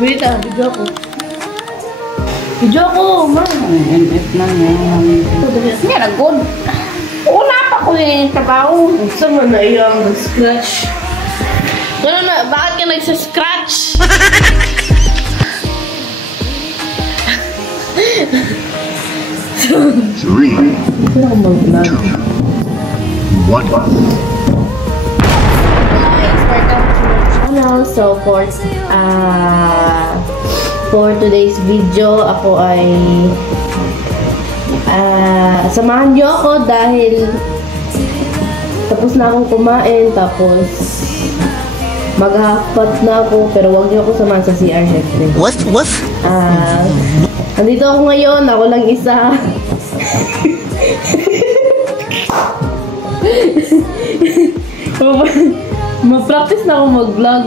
Wait video ako. Video ako, man. MF na yan. Nga na good. Una pa ko yung trabaho. Gusto mo na yung scratch. Gano'n na, bakit ka nagsa-scratch? Three, two, one. So for today's video, ako ay samahan niyo ako dahil tapos na akong kumain, tapos maghahapat na ako, pero wag niyo ako samahan sa CR, syempre. What? Nandito ako ngayon, ako lang isa. Ma-practice na ako mag-vlog.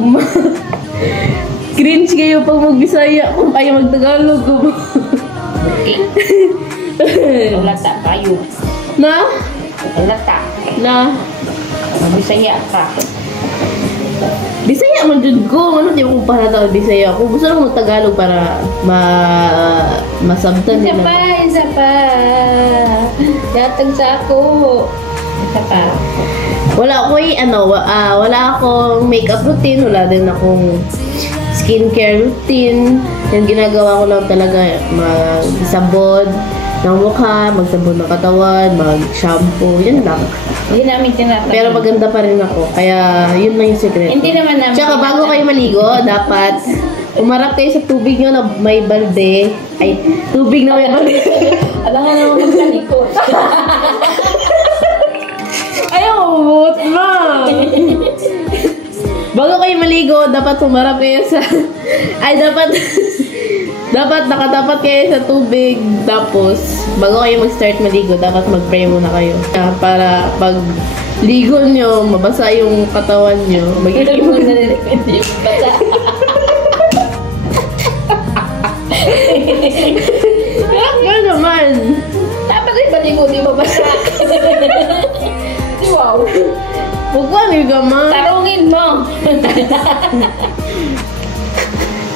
Cringe kayo pag mag-Bisaya kung ayaw mag-Tagalog ko. Lata kayo. Na? Lata. Na? Bisaya ka. Bisaya man dyan ko. Ano di ko parata Bisaya ko. Gusto lang mag-Tagalog para masabtan nila. Isa pa. Datang sa ako. Isa pa. Wala akong makeup routine, wala din akong skincare routine. Yung ginagawa ko lang talaga, magsabon ng mukha, magsabon ng katawan, mag-shampoo, yun lang. Hindi namin tinatanong. Pero maganda pa rin ako, kaya yun lang yung secret. Hindi naman namin. Tsaka bago kayo maligo, dapat umarap kayo sa tubig nyo na may balde. Ay, tubig na may balde. Alam nga naman magkalikot. Ayaw, umut na. Bago kayo maligo, dapat humarap kayo sa... Ay, dapat nakatapat kayo sa tubig. Tapos, bago kayo mag-start maligo, dapat mag-pray muna kayo. Para pag ligo nyo, mabasa yung katawan nyo. Mag-iipon na nilipid yung bata. Kaya naman. Dapat rin maligo, di mabasa. Wow. Huwag ko ang igama. Tarungin mo.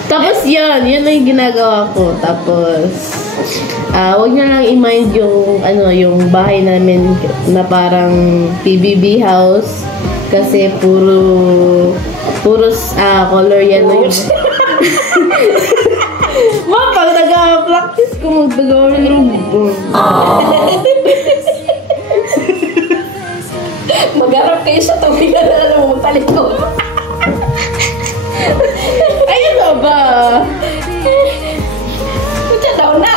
Tapos yun na yung ginagawa ko. Tapos, huwag na lang i-mind yung bahay namin na parang PBB house. Kasi puro color yellow yun. Ma, pag nag-practice ko, mag-gawin yung Mag-arap kayo sa tubig na alam mo talikod. Ayun na ba? Pucha daw na.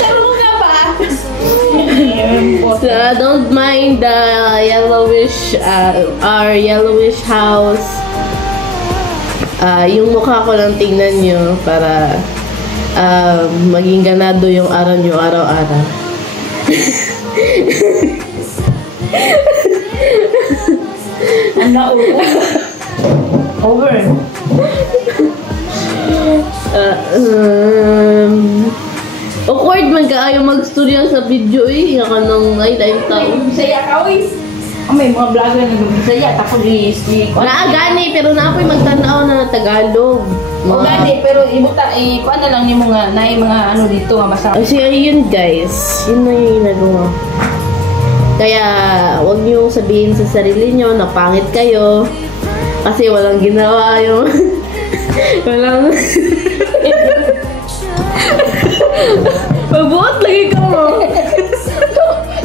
Tarong ka ba? So, don't mind the yellowish, our yellowish house. Yung mukha ko lang tingnan nyo para maging ganado yung araw nyo araw-araw. Ano over? Awkward man ka ayaw mag-studio sa video eh. Yan ka nang live tao. Bisaya ka, uy. May mga vlogger na nag-Bisaya, tapos i-speak. Naagani, pero naapoy magtanaw na Tagalog. O gani, pero ibuta, kuha na lang yung mga, mga ano dito, nga basa. Kasi ayun guys, yun na yung ginagawa. Kaya, huwag niyo sabihin sa sarili niyo na pangit kayo. Kasi walang ginawa yung... walang... Magbuot lagi ka mo.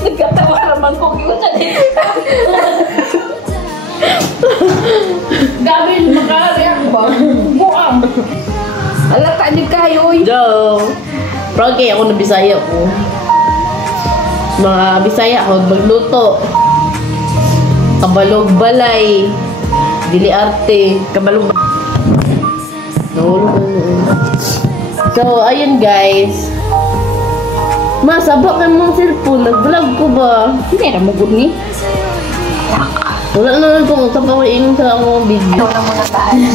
Nagkatawa naman ko yun na dito. Gabi, makareact ba? Buang. Alata, di kayo. Joe. Proud kayo ako na Bisaya ko. Mga Bisaya ako, magluto. Kabalog balay. Dili arte. Kabalog balay. So, ayun guys. Masabak ka mong cellphone. Nag-vlog ko ba? Hindi, ramugod ni. Wala naman kung kapawain sa akong video. Ito na muna tayo.